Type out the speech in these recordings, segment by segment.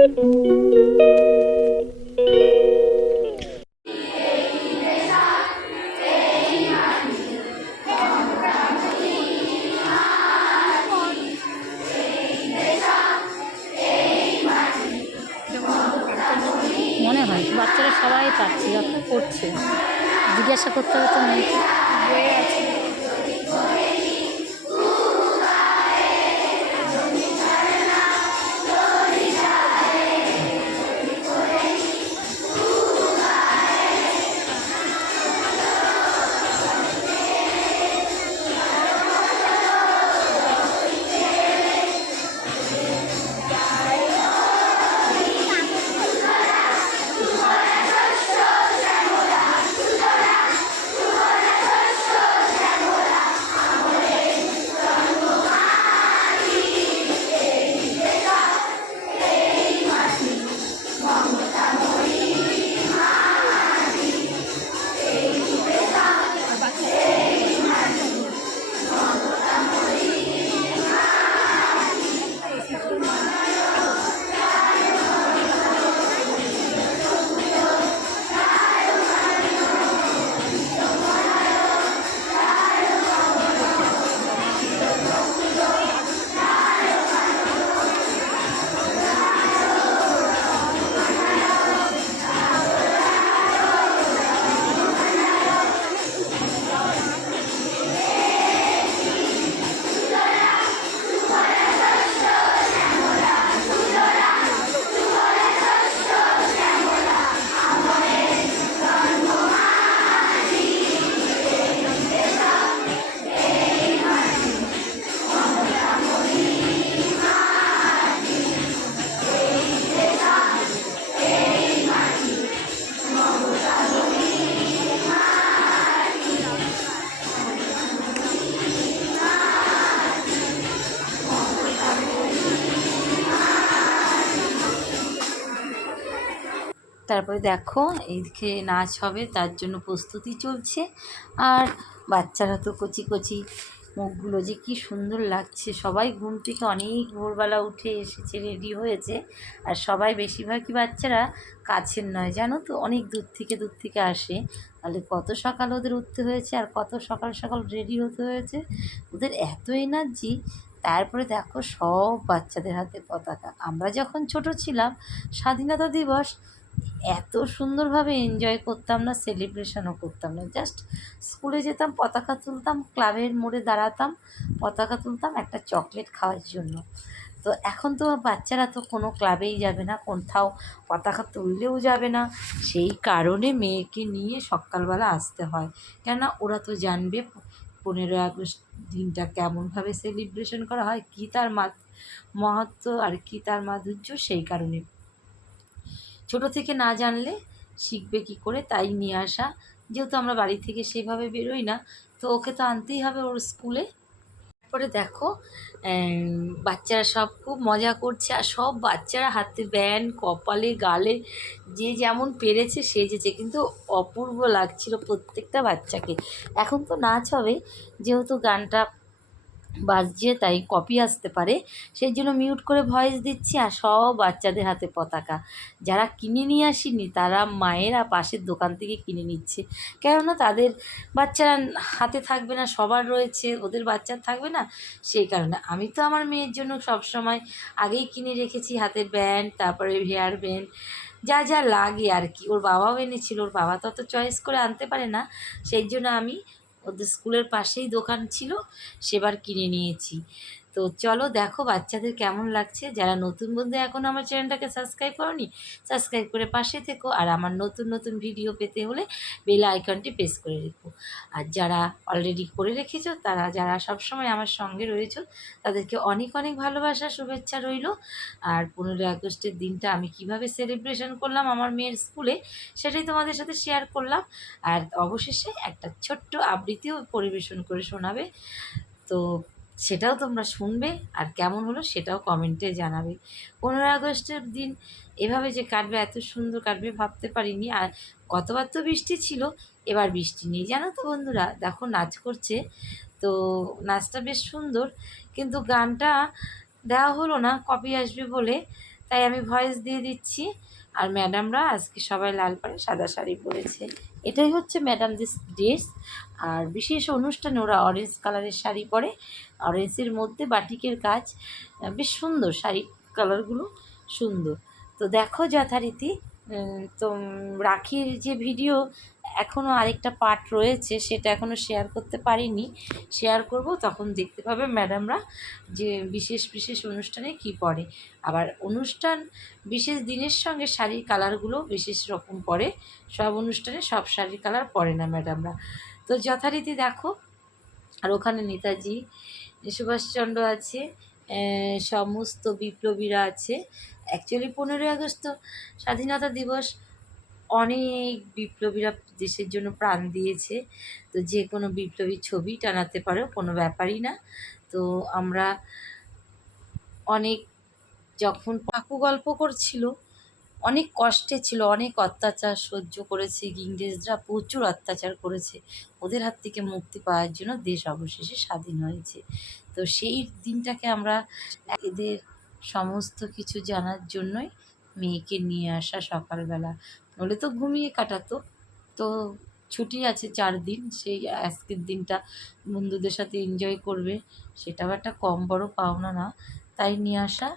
মনে হয় বাচ্চারা সবাই পাচ্ছে, যত করছে জিজ্ঞাসা করতে হবে তো মেয়েকে বয়ে আছে। তারপরে দেখো এইদিকে নাচ হবে, তার জন্য প্রস্তুতি চলছে। আর বাচ্চারা তো কচি কচি মুখগুলো যে কি সুন্দর লাগছে, সবাই ঘুম থেকে অনেক ভোরবেলা উঠে এসেছে, রেডি হয়েছে। আর সবাই বেশিরভাগই বাচ্চারা কাছের নয়, জানো তো, অনেক দূর থেকে আসে। তাহলে কত সকাল ওদের উঠতে হয়েছে আর কত সকাল সকাল রেডি হতে হয়েছে, ওদের এত এনার্জি। তারপরে দেখো সব বাচ্চাদের হাতে পতাকা। আমরা যখন ছোট ছিলাম স্বাধীনতা দিবস এত সুন্দরভাবে এনজয় করতাম না, সেলিব্রেশনও করতাম না, জাস্ট স্কুলে যেতাম, পতাকা তুলতাম, ক্লাবের মোড়ে দাঁড়াতাম, পতাকা তুলতাম একটা চকলেট খাওয়ার জন্য। তো এখন তো বাচ্চারা তো কোনো ক্লাবেই যাবে না, কোথাও পতাকা তুললেও যাবে না। সেই কারণে মেয়েকে নিয়ে সকালবেলা আসতে হয়, কেননা ওরা তো জানবে 15ই আগস্ট দিনটা কেমনভাবে সেলিব্রেশন করা হয়, কী তার মহত্ব আর কী তার মাধুর্য। সেই কারণে ছোট থেকে না জানলে শিখবে কি করে, তাই নিয়ে আসা। যেহেতু আমরা বাড়ি থেকে সেভাবে বেরোই না, তো ওকে তো আনতেই হবে ওর স্কুলে। তারপরে দেখো বাচ্চারা সব খুব মজা করছে, আর সব বাচ্চারা হাতে ব্যান্ড, কপালে গালে যে যেমন পেরেছে সেজেছে, কিন্তু অপূর্ব লাগছিল প্রত্যেকটা বাচ্চাকে। এখন তো নাচ হবে, যেহেতু গানটা বাজছে তাই কপি আসতে পারে, সেই জন্য মিউট করে ভয়েস দিচ্ছি। আর সব বাচ্চাদের হাতে পতাকা, যারা কিনে নিয়ে আসেনি তারা মায়েরা পাশের দোকান থেকে কিনে নিচ্ছে, কেননা তাদের বাচ্চারা হাতে থাকবে না, সবার রয়েছে, ওদের বাচ্চার থাকবে না। সেই কারণে আমি তো আমার মেয়ের জন্য সব সময় আগেই কিনে রেখেছি হাতের ব্যান্ড, তারপরে হেয়ার ব্যান্ড, যা যা লাগে আর কি। ওর বাবাও এনেছিল, ওর বাবা তো অত চয়েস করে আনতে পারে না, সেই জন্য আমি, ওদের স্কুলের পাশেই দোকান ছিল, সেবার কিনে নিয়েছি। তো চলো দেখো বাচ্চাদের কেমন লাগছে। যারা নতুন বন্ধু এখন আমার চ্যানেলটাকে সাবস্ক্রাইব করোনি, সাবস্ক্রাইব করে পাশে থেকো। আর আমার নতুন নতুন ভিডিও পেতে হলে বেল আইকনটি প্রেস করে রেখো। আর যারা অলরেডি করে রেখেছো, তারা যারা সবসময় আমার সঙ্গে রয়েছো, তাদেরকে অনেক অনেক ভালোবাসা, শুভেচ্ছা রইল। আর 15ই আগস্টের দিনটা আমি কিভাবে সেলিব্রেশন করলাম আমার মেয়ের স্কুলে, সেটাই তোমাদের সাথে শেয়ার করলাম। আর অবশেষে একটা ছোট্ট আবৃত্তিও পরিবেশন করে শোনাবে, তো সেটাও তোমরা শুনবে। আর কেমন হলো সেটাও কমেন্টে জানাবে। 15ই আগস্টের দিন এভাবে যে কাটবে, এত সুন্দর কাটবে ভাবতে পারিনি। আর গতবার তো বৃষ্টি ছিল, এবার বৃষ্টি নেই, জানো তো বন্ধুরা। দেখো নাচ করছে, তো নাচটা বেশ সুন্দর, কিন্তু গানটা দেওয়া হলো না, কপি আসবে বলে। তাই আমি ভয়েস দিয়ে দিচ্ছি। আর ম্যাডামরা আজকে সবাই লাল পাড়ে সাদা শাড়ি পরেছে, এটাই হচ্ছে ম্যাডামদের ড্রেস। আর বিশেষ অনুষ্ঠানে ওরা অরেঞ্জ কালারের শাড়ি পরে, অরেঞ্জের মধ্যে বাটিকের কাজ, বেশ সুন্দর শাড়ি, কালারগুলো সুন্দর। তো দেখো যথারীতি তো রাখির যে ভিডিও এখনও আরেকটা পার্ট রয়েছে, সেটা এখনও শেয়ার করতে পারিনি, শেয়ার করব, তখন দেখতে পাবে ম্যাডামরা যে বিশেষ বিশেষ অনুষ্ঠানে কি পরে। আবার অনুষ্ঠান বিশেষ দিনের সঙ্গে শাড়ির কালারগুলো বিশেষ রকম পরে, সব অনুষ্ঠানে সব শাড়ির কালার পরে না ম্যাডামরা। তো যথারীতি দেখো। আর ওখানে নেতাজি সুভাষচন্দ্র আছে, সমস্ত বিপ্লবীরা আছে। অ্যাকচুয়ালি 15ই আগস্ট তো স্বাধীনতা দিবস, অনেক বিপ্লবীরা দেশের জন্য প্রাণ দিয়েছে। তো যে কোনো বিপ্লবীর ছবি টানাতে পারো, কোনো ব্যাপারই না। তো আমরা অনেক, যখন পাকু গল্প করছিল, অনেক কষ্টে ছিল, অনেক অত্যাচার সহ্য করেছে, ইংরেজরা প্রচুর অত্যাচার করেছে, ওদের হাত থেকে মুক্তি পাওয়ার জন্য দেশ অবশেষে স্বাধীন হয়েছে। তো সেই দিনটাকে আমরা এদের সমস্ত কিছু জানার জন্যই মেয়েকে নিয়ে আসা সকালবেলা, নইলে তো ঘুমিয়ে কাটাতো। তো ছুটি আছে 4 দিন, সেই আজকের দিনটা বন্ধুদের সাথে এনজয় করবে, সেটাও একটা কম বড় পাওনা না, তাই নিয়ে আসা।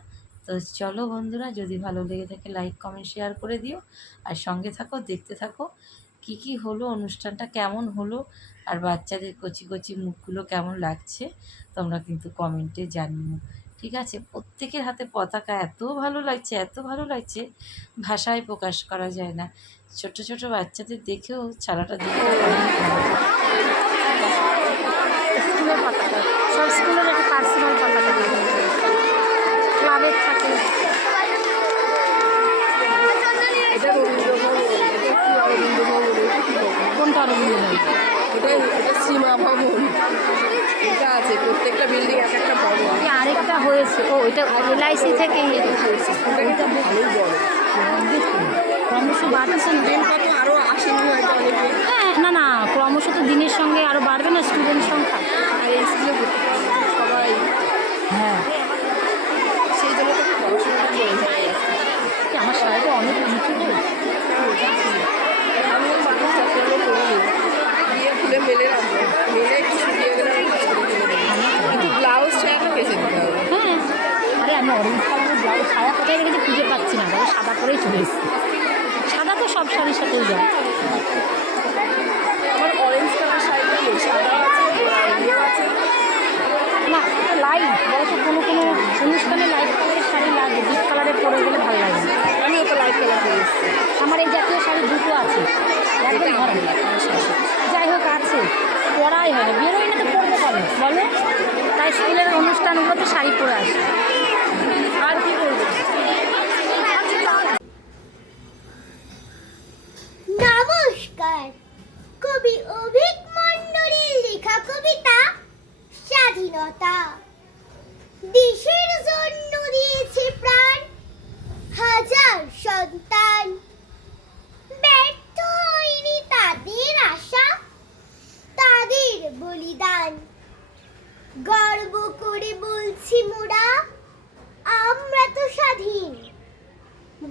তো চলো বন্ধুরা, যদি ভালো লেগে থাকে লাইক কমেন্ট শেয়ার করে দিও, আর সঙ্গে থাকো, দেখতে থাকো কি কি হলো, অনুষ্ঠানটা কেমন হলো, আর বাচ্চাদের কচি কচি মুখগুলো কেমন লাগছে তোমরা কিন্তু কমেন্টে জানিও, ঠিক আছে? প্রত্যেকের হাতে পতাকা, এত ভালো লাগছে, এত ভালো লাগছে, ভাষায় প্রকাশ করা যায় না। ছোট ছোট বাচ্চাদের দেখেও ছাড়াটা দেখতে অনেক ভালো। স্কুলের পতাকা, সব স্কুলের একটা পার্সোনাল পতাকা ক্লাবের থাকে। কোনটা রবীন্দ্রভবন? এটা সীমা ভবন, এটা আছে প্রত্যেকটা বিল্ডিং এক একটা ভবন। আরেকটা হয়েছে, ও এটা LIC থেকে ওইটা ভালোই বড়, ক্রমশ বাড়ছে। দিন কত আরও আসেনি হয়তো অনেকে। হ্যাঁ, না না, ক্রমশ তো দিনের সঙ্গে আরও বাড়বে না স্টুডেন্ট সংখ্যা। আর এই স্কুলে সবাই, হ্যাঁ, সেই জন্য তো পড়াশোনাটা চেঞ্জ হয়ে গেছে। আমার শাড়িটা অনেক উঁচু গো। আমি মানুষ চাকরি করে নিই, দিয়ে খুলে মেলে রাখবো, মেলে একটু শুকিয়ে গেলে কিন্তু ব্লাউজ ছায়াটা বেঁচে দিতে হবে। হ্যাঁ, আরে আমি অরেঞ্জ কালারের ব্লাউজ সায়া কোথায় রেখেছি খুঁজে পাচ্ছি না, তবে সাদা করেই চলে এসেছি। সাদা তো সব শাড়ির সাথেই যায়। আমার অরেঞ্জ কালার শাড়িটা নেই, সাদা আছে, ইয়ে আছে, না লাইট বড় তো কোনো কোনো অনুষ্ঠানে লাইট কালারের শাড়ি লাগে, ডিপ কালারের পরে গেলে ভালো লাগে। আমিও তো লাইট কালার পরে এসেছি। আমার এই জাতীয় শাড়ি দুটো আছে, একদম ধরা। যাই হোক, আছে, পরাই হয় না, বেরোই না তো পরবো কবে বলো? তাই স্কুলের অনুষ্ঠানগুলোতে শাড়ি পরে আসে। আর কি করবো? নমস্কার। কবি অভিক মণ্ডলের লেখা কবিতা স্বাধীনতা। দেশের জন্য দিয়েছে প্রাণ হাজার সন্তান, ব্যর্থ হয়নি তাদের আশা, তাদের বলিদান। গর্ব করে বলছি মোরা, আমরা তো স্বাধীন।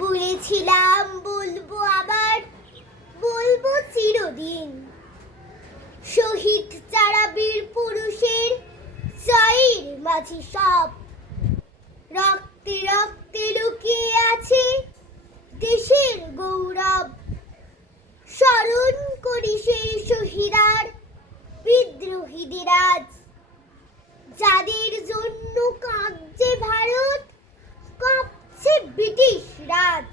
বলেছিলাম বলবো আবার, বলবো চিরদিন। শহীদ যারা বীর পুরুষের জয়ের মাঝে সব, রক্তে রক্তে লুকিয়ে আছে দেশের গৌরব। স্মরণ করি সেই শহীদার বিদ্রোহীদের আজ, যাদের জন্য কাঁপছে ভারত, কাঁপছে ব্রিটিশ রাজ।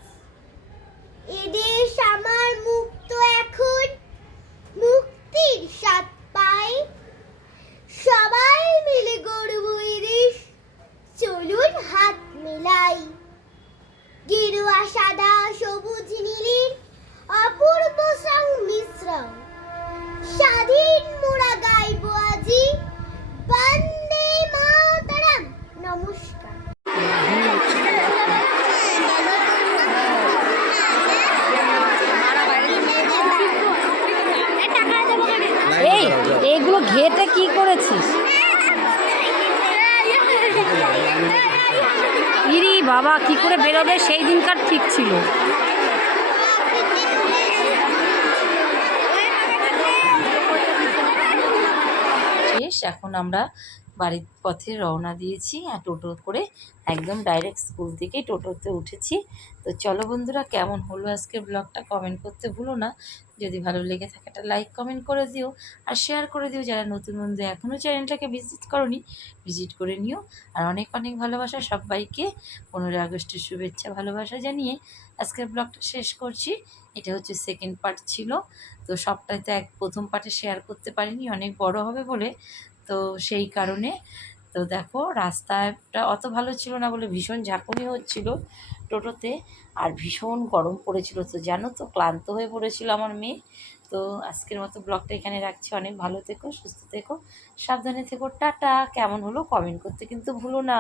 এদেশ আমার মুক্ত এখন, মুক্তির স্বাদ পায়। সবাই মিলে গর্ব এদেশ, চলুন হাত মেলাই। গেরুয়া সাদা সবুজ নীলের অপূর্ব সংমিশ্রণ, স্বাধীন মোরা গাইব আজি বন্দে মাতরম। নমস্কার। বাবা কি করে বেরোবে সেই দিনকার ঠিক ছিল। শেষ, এখন আমরা বাড়ির পথে রওনা দিয়েছি আর টোটো করে একদম ডাইরেক্ট স্কুল থেকেই টোটোতে উঠেছি। তো চলো বন্ধুরা, কেমন হলো আজকের ব্লগটা কমেন্ট করতে ভুলো না। যদি ভালো লেগে থাকে একটা লাইক কমেন্ট করে দিও আর শেয়ার করে দিও। যারা নতুন বন্ধু এখনও চ্যানেলটাকে ভিজিট করনি, ভিজিট করে নিও। আর অনেক অনেক ভালোবাসা সবাইকে। 15 আগস্টের শুভেচ্ছা ভালোবাসা জানিয়ে আজকের ব্লগটা শেষ করছি। এটা হচ্ছে সেকেন্ড পার্ট ছিল, তো সবটাই তো প্রথম পার্টে শেয়ার করতে পারিনি, অনেক বড় হবে বলে, তো সেই কারণে। তো দেখো রাস্তাটা অত ভালো ছিল না বলে ভীষণ ঝাঁকুনি হচ্ছিল টোটোতে, আর ভীষণ গরম পড়েছিল। তো জানো তো, ক্লান্ত হয়ে পড়েছিল আমার মেয়ে। তো আজকের মতো ব্লগটা এখানে রাখছি। অনেক ভালো থেকো, সুস্থ থেকো, সাবধানে থেকো, টাটা। কেমন হলো কমেন্ট করতে কিন্তু ভুলো না।